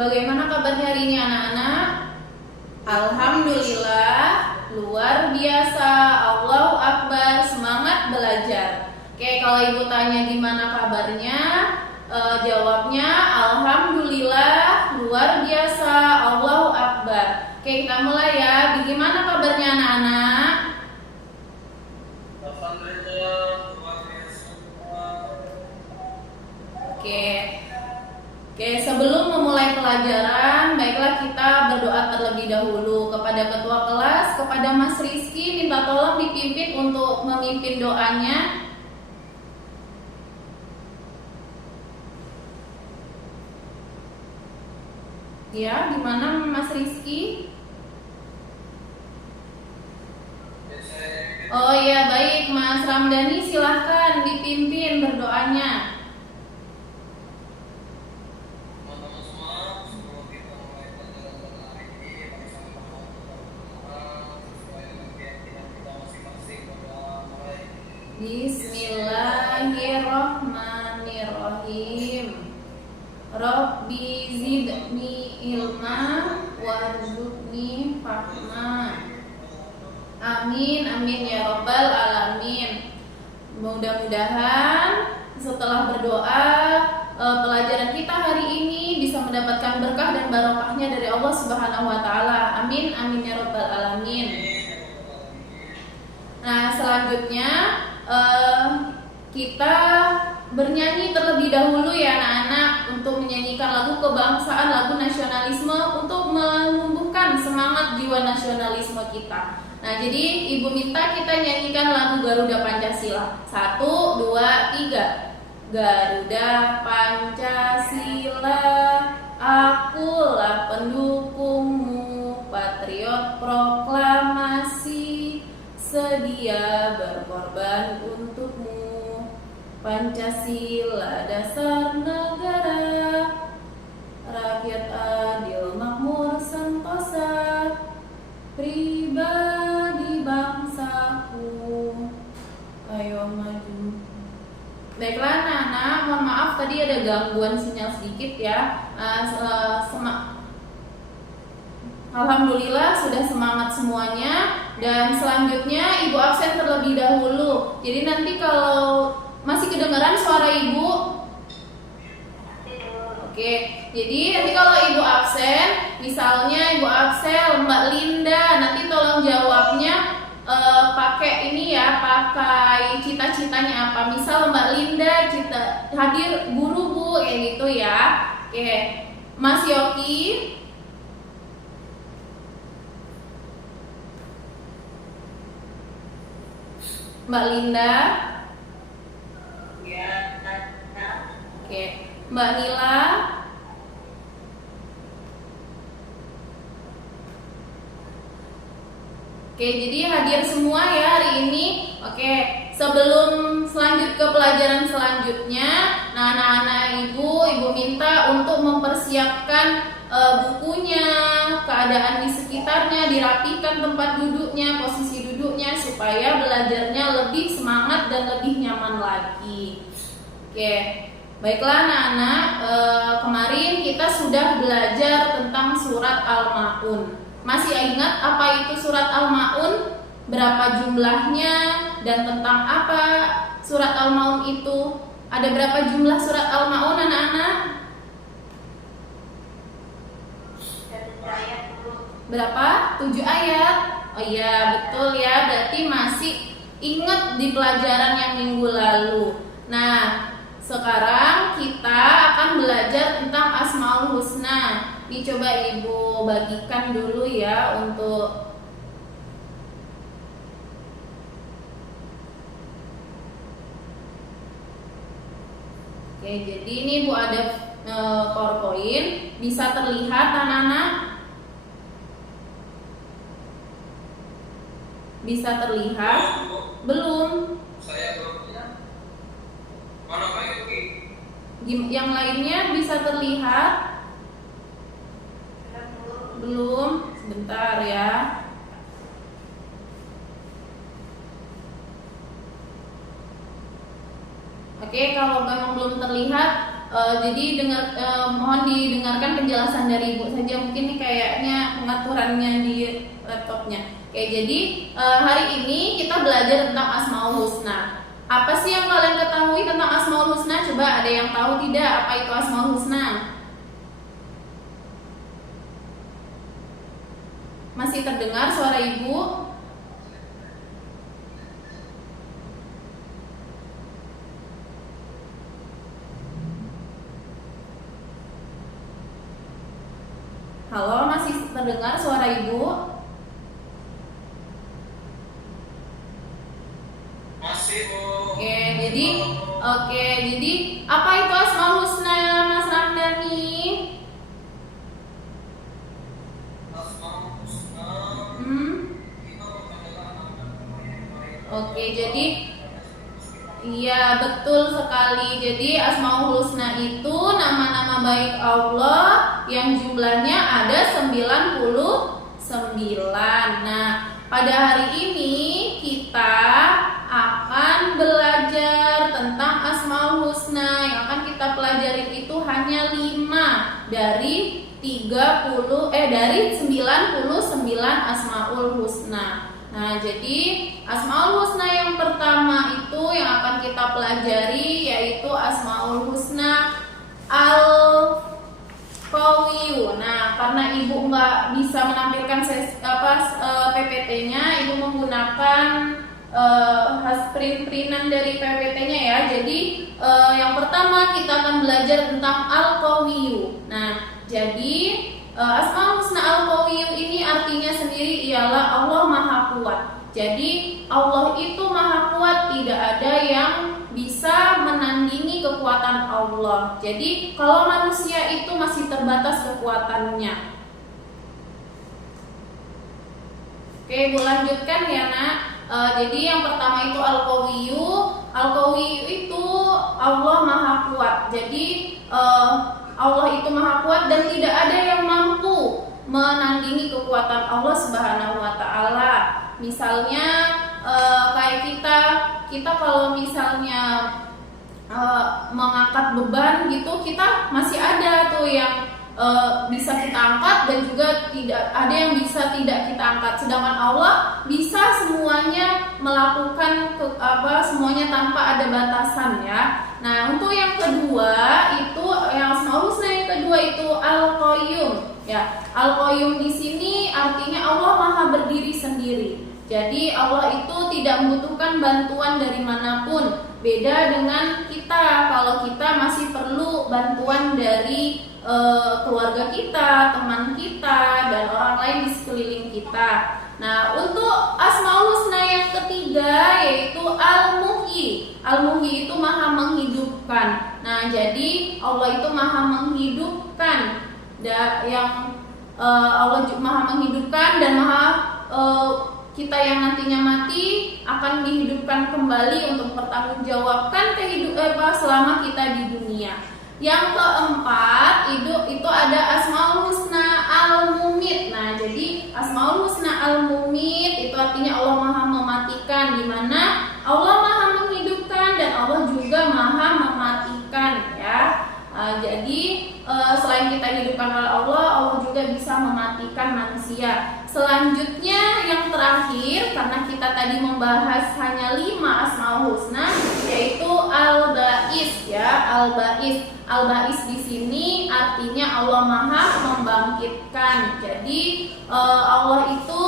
Bagaimana kabarnya hari ini anak-anak? Alhamdulillah, luar biasa, Allahu Akbar, semangat belajar. Oke, kalau ibu tanya gimana kabarnya, jawabnya Alhamdulillah, luar biasa, Allahu Akbar. Oke, kita mulai ya. Bagaimana kabarnya anak-anak? Alhamdulillah, luar biasa. Oke, sebelum memulai pelajaran, baiklah kita berdoa terlebih dahulu kepada ketua kelas, kepada Mas Rizky, minta tolong dipimpin untuk memimpin doanya. Ya, gimana Mas Rizky? Oh iya, baik Mas Ramdhani, silahkan dipimpin berdoanya. Bismillahirrahmanirrahim. Rabbi zidni ilma warzuqni fahma. Amin, amin ya rabbal alamin. Mudah-mudahan setelah berdoa pelajaran kita hari ini bisa mendapatkan berkah dan barokahnya dari Allah Subhanahu wa taala. Amin, amin ya rabbal alamin. Nah, selanjutnya kita bernyanyi terlebih dahulu ya anak-anak, untuk menyanyikan lagu kebangsaan, lagu nasionalisme, untuk menumbuhkan semangat jiwa nasionalisme kita. Nah, jadi ibu minta kita nyanyikan lagu Garuda Pancasila. 1, 2, 3. Garuda Pancasila, akulah pendukungmu, patriot proklamasi, sedia berkorban untukmu. Pancasila dasar negara, rakyat adil makmur sentosa, pribadi bangsaku, ayo maju. Baiklah anak-anak, mohon maaf tadi ada gangguan sinyal sedikit ya. Alhamdulillah sudah semangat semuanya. Dan selanjutnya ibu absen terlebih dahulu. Jadi nanti kalau masih kedengaran suara ibu? Oke, jadi nanti kalau ibu absen, misalnya ibu absen Mbak Linda, nanti tolong jawabnya pakai ini ya, pakai cita-citanya apa. Misal Mbak Linda hadir guru bu, kayak gitu ya. Oke, Mas Yoki. Mbak Linda. Oke, Mbak Nila. Oke, jadi hadir semua ya hari ini. Oke, sebelum selanjut ke pelajaran selanjutnya, nah anak-anak ibu minta untuk mempersiapkan bukunya, keadaan di sekitarnya, dirapikan tempat duduknya, posisi duduknya, supaya belajarnya lebih semangat dan lebih nyaman lagi. Oke, baiklah anak-anak, kemarin kita sudah belajar tentang surat Al-Ma'un. Masih ingat apa itu surat Al-Ma'un? Berapa jumlahnya dan tentang apa surat Al-Ma'un itu? Ada berapa jumlah surat Al-Ma'un anak-anak? Berapa? 7 ayat. Oh iya, betul ya. Berarti masih ingat di pelajaran yang minggu lalu. Nah, sekarang kita akan belajar tentang Asmaul Husna. Ini coba ibu bagikan dulu ya untuk Oke, jadi ini bu ada PowerPoint, bisa terlihat anak-anak? Bisa terlihat? Belum. Saya belum. Mana Pak Yogi? Yang lainnya bisa terlihat? Belum. Sebentar ya. Oke, kalau memang belum terlihat, Jadi mohon didengarkan penjelasan dari Ibu saja, mungkin ini kayaknya pengaturannya di laptopnya. Oke, jadi hari ini kita belajar tentang Asmaul Husna. Apa sih yang kalian ketahui tentang Asmaul Husna? Coba ada yang tahu tidak apa itu Asmaul Husna? Masih terdengar suara Ibu? Halo, masih terdengar suara Ibu? Masih, Bu. Oke, jadi apa itu Asmaul Husna, Mas Ramdhani? Asmaul Husna. Itu adalah nama-nama. Oke, jadi iya betul sekali. Jadi Asmaul Husna itu nama-nama baik Allah yang jumlahnya ada 99. Nah, pada hari ini kita akan belajar tentang Asmaul Husna. Yang akan kita pelajari itu hanya 5 dari 99 Asmaul Husna. Nah, jadi Asmaul Husna yang pertama itu yang akan kita pelajari yaitu Asmaul Husna Al-Qawiyu. Nah, karena Ibu nggak bisa menampilkan PPT-nya, Ibu menggunakan print-printan dari PPT-nya ya. Jadi yang pertama kita akan belajar tentang Al-Qawiyu. Nah, jadi Asmaul Husna Al-Qawiyu ini artinya sendiri ialah Allah Maha Kuat. Jadi Allah itu Maha Kuat, tidak ada yang bisa menandingi kekuatan Allah. Jadi kalau manusia itu masih terbatas kekuatannya. Oke, Bu lanjutkan ya nak. Jadi yang pertama itu Al-Qawiyu. Al-Qawiyu itu Allah Maha Kuat. Jadi Allah itu Maha Kuat dan tidak ada yang mampu menandingi kekuatan Allah Subhanahu wa taala. Misalnya kayak kita kalau misalnya mengangkat beban gitu, kita masih ada tuh yang bisa kita angkat dan juga tidak ada yang bisa tidak kita angkat. Sedangkan Allah bisa semuanya melakukan semuanya tanpa ada batasan ya. Nah, untuk yang kedua itu yang Asmaul Husna yang kedua itu Al-Qayyum ya. Al-Qayyum di sini artinya Allah Maha berdiri sendiri. Jadi Allah itu tidak membutuhkan bantuan dari manapun. Beda dengan kita, kalau kita masih perlu bantuan dari keluarga kita, teman kita, dan orang lain di sekeliling kita. Nah, untuk Asmaul Husna yang ketiga yaitu Al-Muhyi. Al-Muhyi itu Maha menghidupkan. Nah, jadi Allah itu Maha menghidupkan. Allah Maha menghidupkan dan Maha kita yang nantinya mati akan dihidupkan kembali untuk mempertanggungjawabkan selama kita di dunia. Yang keempat itu ada Asmaul Husna Al-Mumit. Nah, jadi Asmaul Husna Al-Mumit itu artinya Allah Maha mematikan, di mana Allah Maha menghidupkan dan Allah juga Maha mematikan ya. Jadi selain kita hidupkan oleh Allah, Allah juga bisa mematikan manusia. Selanjutnya yang terakhir, karena kita tadi membahas hanya 5 Asmaul Husna, yaitu Al-Ba'is ya. Al-Ba'is. Al-Ba'is di sini artinya Allah Maha membangkitkan. Jadi Allah itu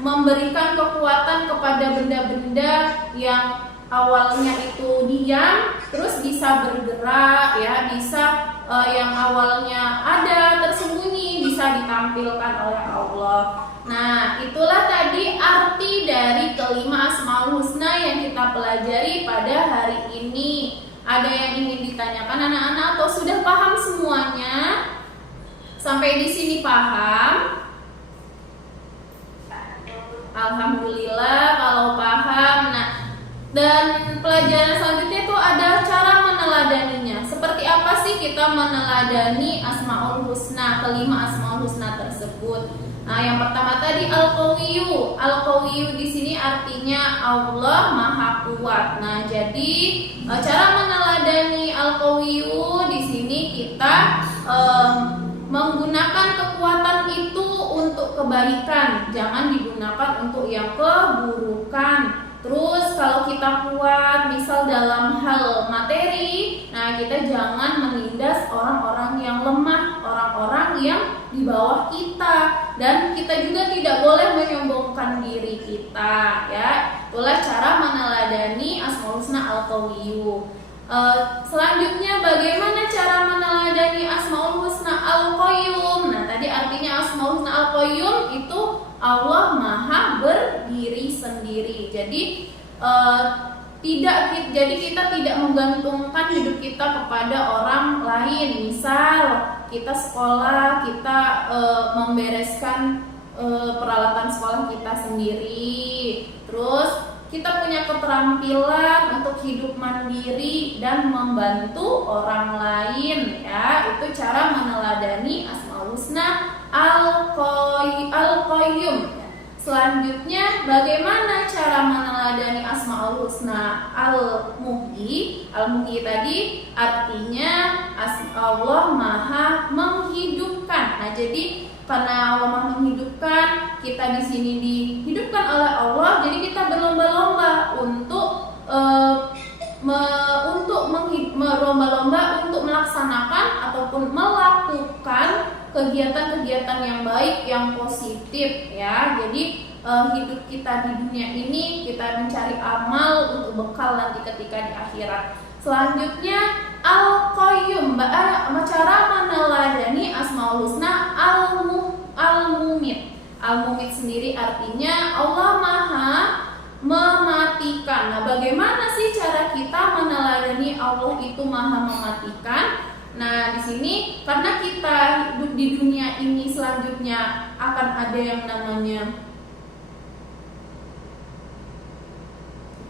memberikan kekuatan kepada benda-benda yang awalnya itu diam terus bisa bergerak ya, bisa yang awalnya ada tersembunyi bisa ditampilkan oleh Allah. Nah, itulah tadi arti dari kelima Asmaul Husna yang kita pelajari pada hari ini. Ada yang ingin ditanyakan anak-anak atau sudah paham semuanya? Sampai di sini paham? Alhamdulillah kalau paham. Nah, dan pelajaran selanjutnya itu ada cara meneladaninya. Seperti apa sih kita meneladani Asmaul Husna, kelima Asmaul Husna tersebut? Nah, yang pertama tadi Al-Qawiyu. Al-Qawiyu di sini artinya Allah Maha Kuat. Nah, jadi cara meneladani meneladani al-qawiyyu, di sini kita menggunakan kekuatan itu untuk kebaikan, jangan digunakan untuk yang keburukan. Terus kalau kita kuat misal dalam hal materi, nah kita jangan menindas orang-orang yang lemah, orang-orang yang di bawah kita, dan kita juga tidak boleh menyombongkan diri kita, ya. Itulah cara meneladani Asmaul Husna al-Qawiyyu. Selanjutnya bagaimana cara meneladani Asmaul Husna al-Qayyum? Nah, tadi artinya Asmaul Husna al-Qayyum itu Allah Maha berdiri sendiri. Jadi kita tidak menggantungkan hidup kita kepada orang lain. Misal kita sekolah, kita membereskan peralatan sekolah kita sendiri. Terus kita punya keterampilan untuk hidup mandiri dan membantu orang lain, ya. Itu cara meneladani Asmaul Husna al-Qayyum. Selanjutnya bagaimana cara meneladani Asmaul Husna al-Muhyi? Al-Muhyi tadi artinya Allah Maha menghidupkan. Nah, jadi karena Allah Maha menghidupkan, kita di sini dihidupkan oleh Allah, jadi kita berlomba-lomba untuk berlomba-lomba untuk melaksanakan ataupun melakukan kegiatan-kegiatan yang baik, yang positif, ya. Jadi hidup kita di dunia ini kita mencari amal untuk bekal nanti ketika di akhirat. Selanjutnya al-Qayyum, cara meneladani Asmaul Husna al-Mumit. Al-Mumit sendiri artinya Allah Maha mematikan. Nah, bagaimana sih cara kita meneladani Allah itu Maha mematikan? Nah, di sini karena kita hidup di dunia ini selanjutnya akan ada yang namanya.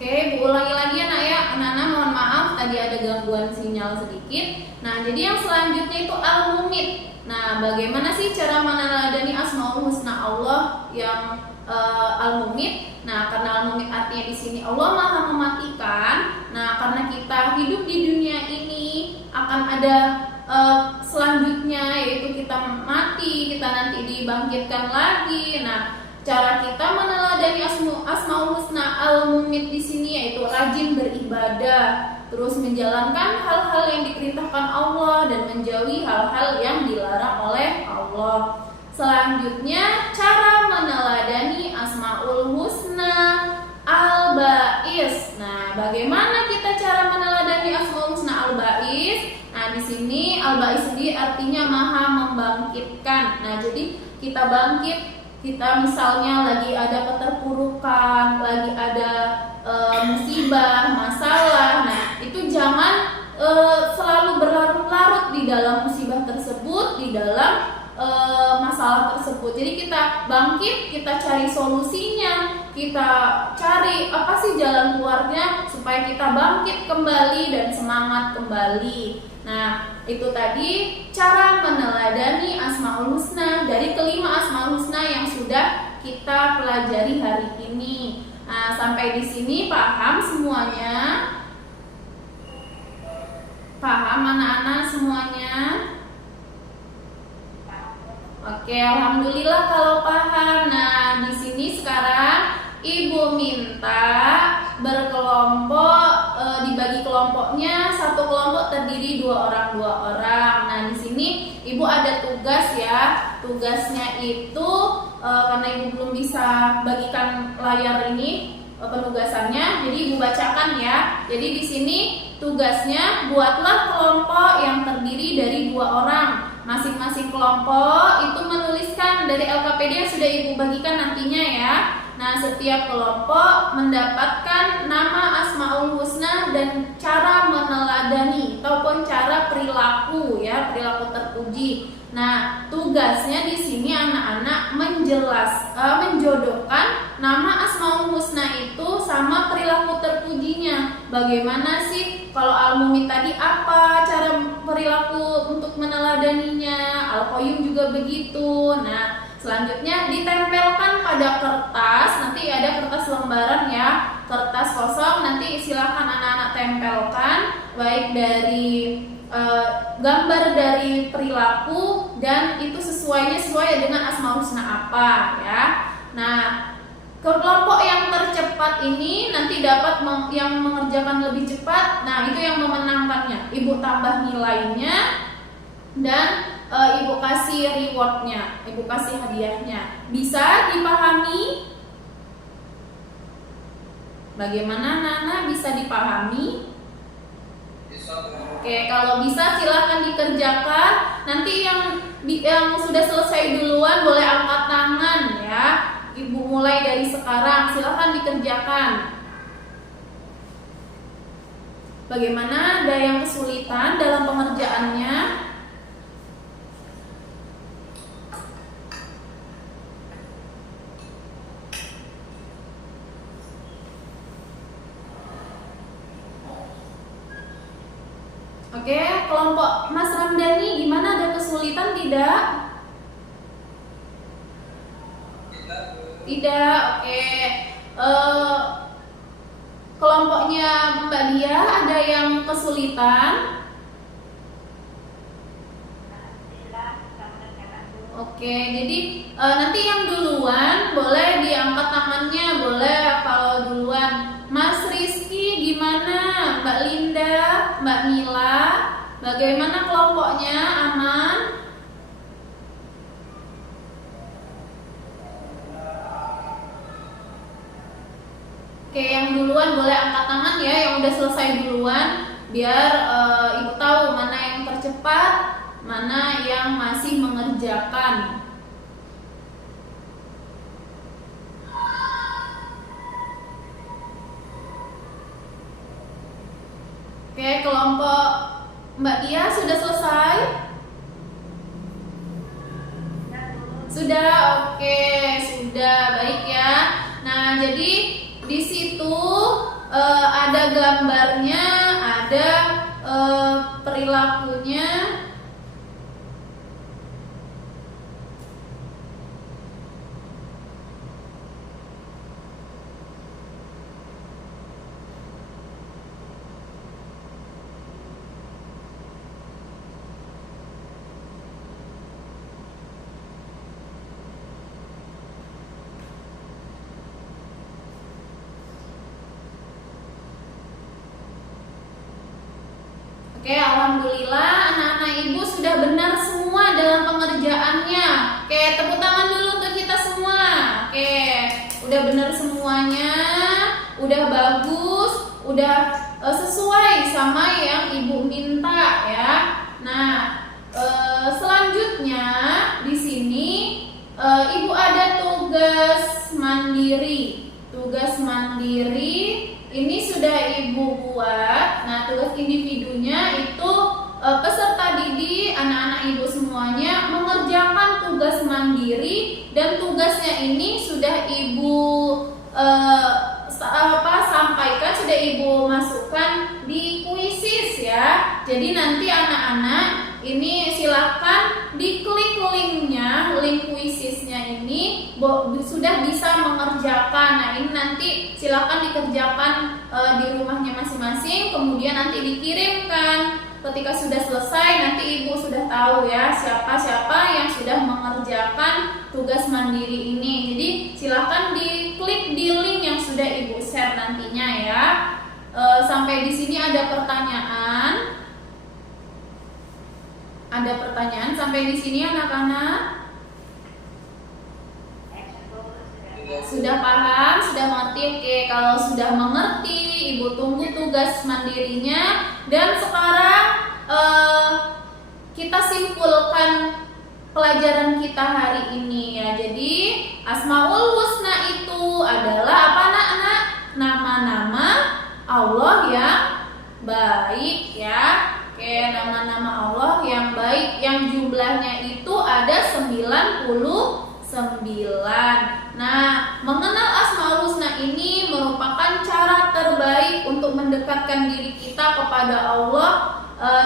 Oke, Bu, ulangi lagi ya, Nak, ya. Anak-anak mohon maaf tadi ada gangguan sinyal sedikit. Nah, jadi yang selanjutnya itu al-Mumit. Nah, bagaimana sih cara meneladani Asmaul Husna Allah yang al-Mumit? Nah, karena al-Mumit artinya di sini Allah Maha mematikan. Nah, karena kita hidup di dunia ini akan ada selanjutnya, yaitu kita mati, kita nanti dibangkitkan lagi. Nah, cara kita meneladani Asmaul Husna al-Mumit di sini yaitu rajin beribadah, terus menjalankan hal-hal yang diperintahkan Allah dan menjauhi hal-hal yang dilarang oleh Allah. Selanjutnya cara meneladani Asmaul Husna al-Ba'is. Nah, bagaimana kita cara meneladani Asmaul Husna al-Ba'is? Nah, di sini al-Ba'is sendiri artinya Maha membangkitkan. Nah, jadi kita bangkit, kita misalnya lagi ada keterpurukan, lagi ada musibah, masalah. Nah, itu jangan selalu berlarut-larut di dalam musibah tersebut, di dalam masalah tersebut. Jadi kita bangkit, kita cari solusinya, kita cari apa sih jalan keluarnya supaya kita bangkit kembali dan semangat kembali. Nah, itu tadi cara meneladani Asmaul Husna dari kelima Asmaul Husna yang sudah kita pelajari hari ini. Nah, sampai di sini paham semuanya? Paham anak-anak semuanya? Oke, alhamdulillah kalau paham. Nah, di sini sekarang Ibu minta berkelompok, dibagi kelompoknya, satu kelompok terdiri 2 orang. Nah, di sini Ibu ada tugas ya. Tugasnya itu karena Ibu belum bisa bagikan layar ini penugasannya, jadi Ibu bacakan ya. Jadi di sini tugasnya buatlah kelompok yang terdiri dari 2 orang. Masing-masing kelompok itu menuliskan dari LKPD yang sudah Ibu bagikan nantinya ya. Nah, setiap kelompok mendapatkan nama Asmaul Husna dan cara meneladani ataupun cara perilaku ya, perilaku terpuji. Nah, tugasnya di sini anak-anak menjodohkan nama Asmaul Husna itu sama perilaku terpujinya. Bagaimana sih kalau Al-Mumit tadi apa cara perilaku untuk meneladaninya? Al-Qayyum juga begitu. Nah, selanjutnya ditempelkan pada kertas. Nanti ada kertas lembaran ya, kertas kosong. Nanti silakan anak-anak tempelkan. baik dari gambar dari perilaku dan itu sesuai dengan Asmaul Husna apa ya. Nah, kelompok yang tercepat ini nanti dapat yang mengerjakan lebih cepat. Nah, itu yang memenangkannya. Ibu tambah nilainya dan ibu kasih rewardnya, ibu kasih hadiahnya. Bisa dipahami? Bagaimana Nana, bisa dipahami? Oke, kalau bisa silahkan dikerjakan. Nanti yang sudah selesai duluan boleh angkat tangan ya. Ibu mulai dari sekarang, silahkan dikerjakan. Bagaimana, ada yang kesulitan dalam pengerjaannya? Oke, kelompok Mas Ramdhani gimana, ada kesulitan tidak? Tidak, oke. Kelompoknya Mbak Dia ada yang kesulitan? Oke, jadi nanti yang duluan boleh diangkat tangannya, boleh kalau duluan. Mas Rizky gimana? Mbak Linda, Mbak Mila, bagaimana kelompoknya? Aman? Oke, yang duluan boleh angkat tangan ya, yang udah selesai duluan, biar ibu tahu mana yang tercepat, mana yang masih mengerjakan. Oke, kelompok Mbak Dia sudah selesai? Sudah, oke, sudah, baik ya. Nah, jadi di situ ada gambarnya, ada perilakunya. Oke, alhamdulillah anak-anak ibu sudah benar semua dalam pengerjaannya. Oke, tepuk tangan dulu untuk kita semua. Oke, udah benar semuanya, udah bagus, udah sesuai sama yang ibu minta ya. Nah, selanjutnya di sini ibu ada tugas mandiri. Tugas mandiri ini sudah ibu buat. Nah, tugas individunya itu peserta didik, anak-anak ibu semuanya mengerjakan tugas mandiri, dan tugasnya ini sudah ibu sampaikan, sudah ibu masukkan di kuisis ya. Jadi nanti anak-anak ini silakan diklik linknya, link kuisisnya ini sudah bisa mengerjakan. Nah, ini nanti silakan dikerjakan di rumahnya masing-masing, kemudian nanti dikirimkan. Ketika sudah selesai, nanti ibu sudah tahu ya siapa-siapa yang sudah mengerjakan tugas mandiri ini. Jadi silakan diklik di link yang sudah ibu share nantinya ya. Sampai di sini ada pertanyaan? Ada pertanyaan sampai di sini anak-anak? Sudah paham, sudah mengerti? Oke, kalau sudah mengerti, ibu tunggu tugas mandirinya. Dan sekarang kita simpulkan pelajaran kita hari ini ya. Jadi Asmaul Husna itu adalah apa anak-anak? Nama-nama Allah yang baik ya. Oke, nama-nama Allah yang baik yang jumlahnya itu ada 99. Nah, mengenal Asmaul Husna ini merupakan cara terbaik untuk mendekatkan diri kita kepada Allah,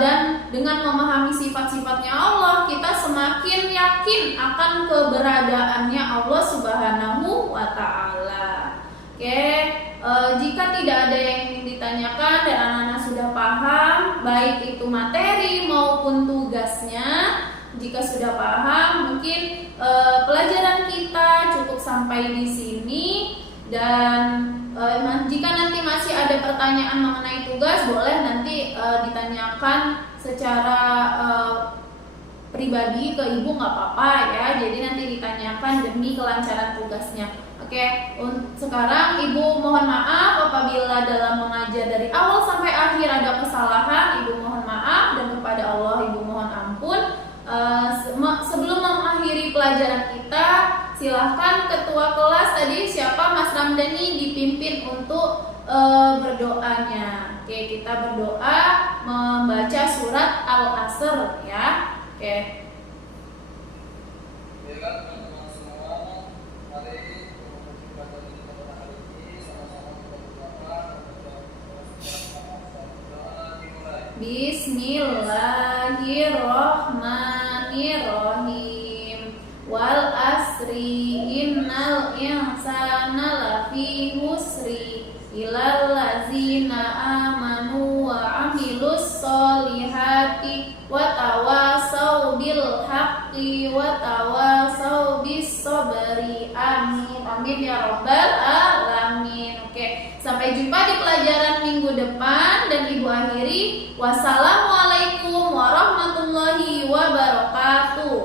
dan dengan memahami sifat-sifatnya Allah, kita semakin yakin akan keberadaannya Allah Subhanahu wa Ta'ala. Oke, jika tidak ada yang ingin ditanyakan dan anak-anak sudah paham, baik itu materi maupun tugasnya. Jika sudah paham, mungkin pelajaran kita cukup sampai di sini. Dan jika nanti masih ada pertanyaan mengenai tugas, boleh nanti ditanyakan secara pribadi ke ibu, nggak apa-apa ya. Jadi nanti ditanyakan demi kelancaran tugasnya. Oke, sekarang ibu mohon maaf apabila dalam mengajar dari awal sampai akhir ada kesalahan. Ibu mohon maaf dan kepada Allah ibu mohon ampun. Sebelum mengakhiri pelajaran kita, silahkan ketua kelas tadi siapa, Mas Ramdhani, dipimpin untuk berdoanya. Oke, kita berdoa membaca surat Al-Asr ya. Oke. Baiklah teman-teman semua, mari mengikuti pelajaran kita pada hari ini. Sama-sama kita berdoa dimulai. Bismillahirrahmanirrahim. Wal asri innal insana lafi husri illal ladzina amanu wa amilus solihati wa tawasau bil haqqi wa tawasau bis sabri. Amin amin ya rabbal alamin. Oke, sampai jumpa di pelajaran minggu depan dan ibu akhiri wassalamualaikum warahmatullahi wabarakatuh.